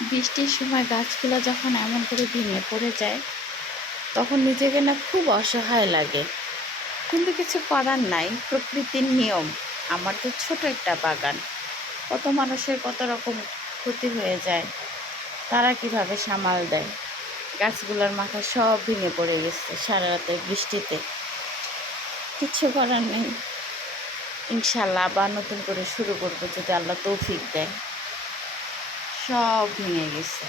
বৃষ্টির সময় গাছগুলো যখন এমন করে ভেঙে পড়ে যায়, তখন নিজেকে না খুব অসহায় লাগে। কিন্তু কিছু করার নাই, প্রকৃতির নিয়ম। আমার তো ছোট একটা বাগান। কত মানুষের কত রকম ক্ষতি হয়ে যায়, তারা কীভাবে সামাল দেয়? গাছগুলোর মাথা সব ভেঙে পড়ে গেছে সারা রাতের বৃষ্টিতে। কিচ্ছু করার নেই। ইনশাল্লাহ আবার নতুন করে শুরু করব যদি আল্লাহ তৌফিক দেয়। সব ভেঙে গেছে।